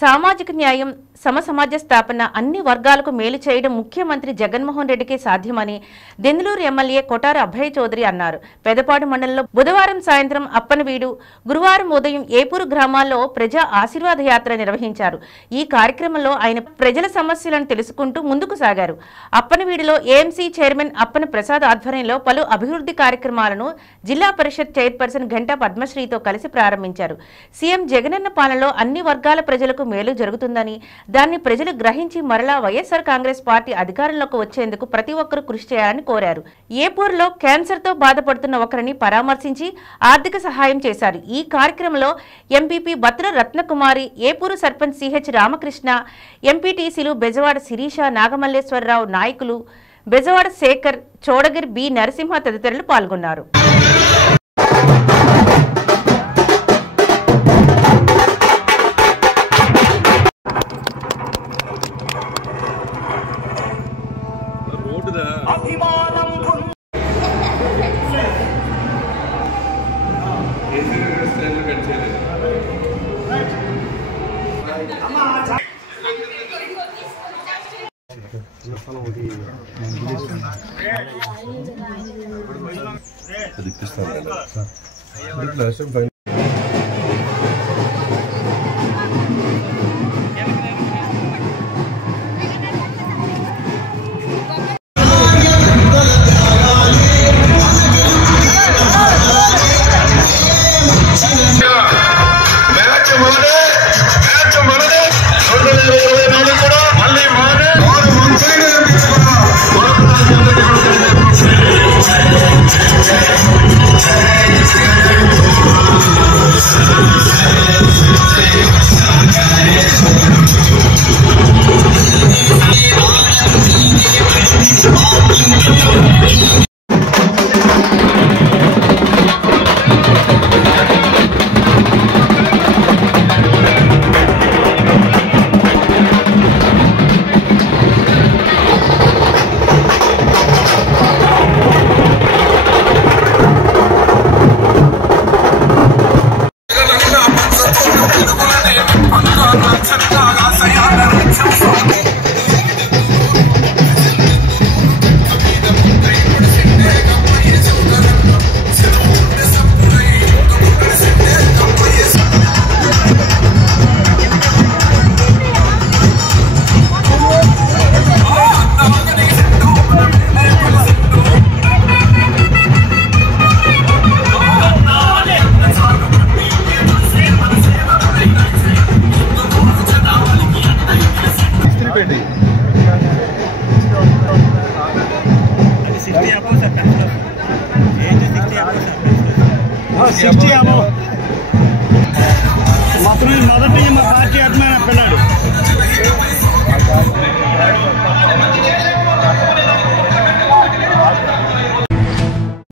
సామాజిక న్యాయం సమసమాజ స్థాపన అన్ని వర్గాలకు మేలు చేయడం ముఖ్యమంత్రి జగన్మోహన్ రెడ్డికి సాధ్యమని దెందులూరు ఎమ్మెల్యే కొటారి అభయ్ చౌదరి అన్నారు. పెదపాడు మండలంలో బుధవారం సాయంత్రం అప్పనవీడు, గురువారం ఉదయం ఏపూరు గ్రామాల్లో ప్రజా ఆశీర్వాద యాత్ర నిర్వహించారు. ఈ కార్యక్రమంలో ఆయన ప్రజల సమస్యలను తెలుసుకుంటూ ముందుకు సాగారు. అప్పనవీడులో ఏఎంసీ చైర్మన్ అప్పన ప్రసాద్ ఆధ్వర్యంలో పలు అభివృద్ధి కార్యక్రమాలను జిల్లా పరిషత్ చైర్పర్సన్ గంటా పద్మశ్రీతో కలిసి ప్రారంభించారు. సీఎం జగనన్న పాలనలో అన్ని వర్గాల ప్రజలకు మేలు జరుగుతుందని, దాన్ని ప్రజలు గ్రహించి మరలా వైఎస్ఆర్ కాంగ్రెస్ పార్టీ అధికారంలోకి వచ్చేందుకు ప్రతి ఒక్కరూ కృషి చేయాలని కోరారు. ఏపూర్లో క్యాన్సర్తో బాధపడుతున్న ఒకరిని పరామర్శించి ఆర్థిక సహాయం చేశారు. ఈ కార్యక్రమంలో ఎంపీపీ బత్తుల రత్నకుమారి, ఏపూరు సర్పంచ్ సిహెచ్ రామకృష్ణ, ఎంపీటీసీలు బెజవాడ శిరీష, నాగమల్లేశ్వరరావు, నాయకులు బెజవాడ శేఖర్, చోడగిరి బి నరసింహ తదితరులు పాల్గొన్నారు. మొత్తం మొదటి మా పార్టీ అభిమాన పిల్లాడు